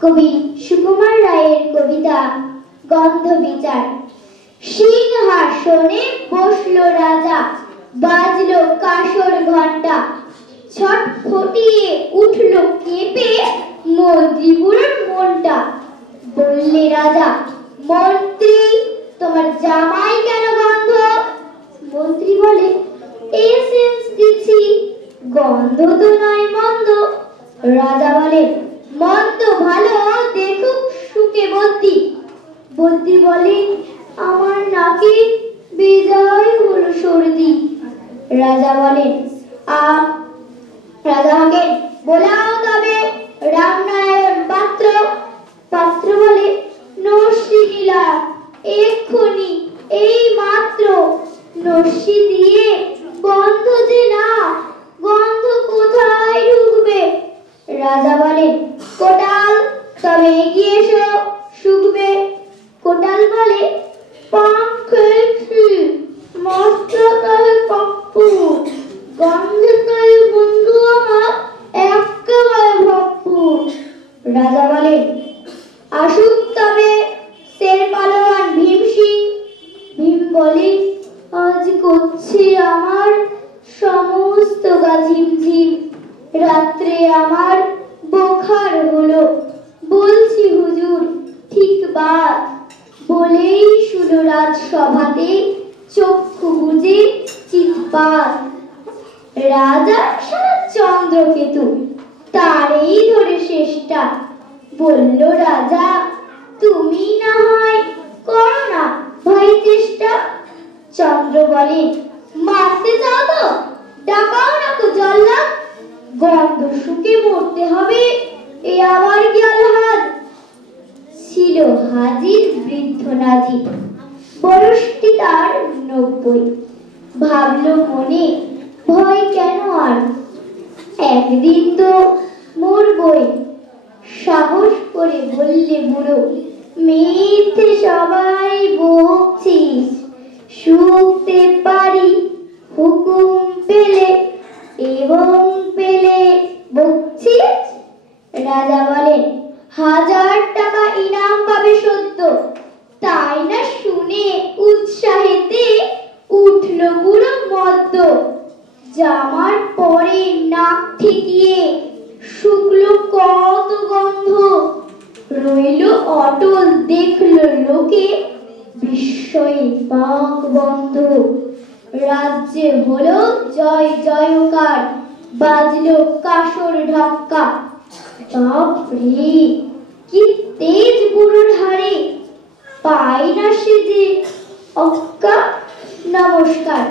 কবি সুকুমার রায়ের কবিতা গন্ধ বিচার। সিংহাসনে বসলো রাজা, বাজলো কাসর ঘণ্টা, ছটফটিয়ে উঠলো কেঁপে মন্ত্রী বুড়োর মনটা। বললে রাজা, মন্ত্রী তোমার জামাই কেন গন্ধ? মন্ত্রী বলে, এসেন্স দিছি, গন্ধ তো নয় মন্দ। রাজা বলে, মন্দ ভালো দেখুক সুখে বদ্যি। বদ্যি বলে, আমার নাকে বেজায় হলো সর্দি। রাজা বলেন, রাজাকে বোলাও তবে রামনারায়ণ পাত্র। পাত্র বলে, নস্যি লীলা এক্ষুনি এই মাত্র। নস্যি দিয়ে গন্ধ যে না, গন্ধ কোথায় ঢুকবে? রাজা বলেন, কোটাল তবে এগিয়ে এসো, শুকবে। কোটাল বলে, পান খেয়েছি, মশলাটায় পাপ্পু, গন্ধে তাই বন্ধু আমার একেবারে ভরপুর। রাজা বলেন, আসুক তবে শের পালোয়ান ভীম সিং। ভীম বলে, আজ করছে আমার সমস্ত গা ঝিমঝিম, রাত্রে আমার বোখার হলো, বলছি হুজুর ঠিক বাত। বলেই শুলো রাজসভাতে চক্ষু বুজে চিৎপাত। রাজা সারা চন্দ্রকেতু, তারই ধরে শেষটা। বলল রাজা, তুমি না হয় করো না ভাই চেষ্টা। চন্দ্র বলে, মারতে চাও তো ডাকাও না তো জল্লাদ। গন্ধ শুকে মরতে হবে, এ আবার কি আলহাদ। ছিল হাজির বৃদ্ধ নাজির, বয়সটি তার 90। ভাবলো মনে, ভয় কেন আর, একদিন তো মরবই। সাহস করে বললে বুড়ো, মিথ্যে সবাই বকছিস, শুকতে পারি হুকুম পেলে এবং পেলে বকছিস। রাজা বলেন, 1000 টাকা ইনাম পাবে সদ্য। তাই না শুনে উৎসাহেতে উঠল বুড়ো মদ্য। জামার পরে নাক ঠেকিয়ে শুকলো কত গন্ধ। রইল অটল দেখলো লোকে, বিস্ময়ে বাক বন্ধ। রাজ্যে হলো জয় জয়কার, বাজলো কাসর ঢক্কা। বাপরে কি তেজ বুড়োর হাড়ে, পায় না সে যে অক্কা। নমস্কার।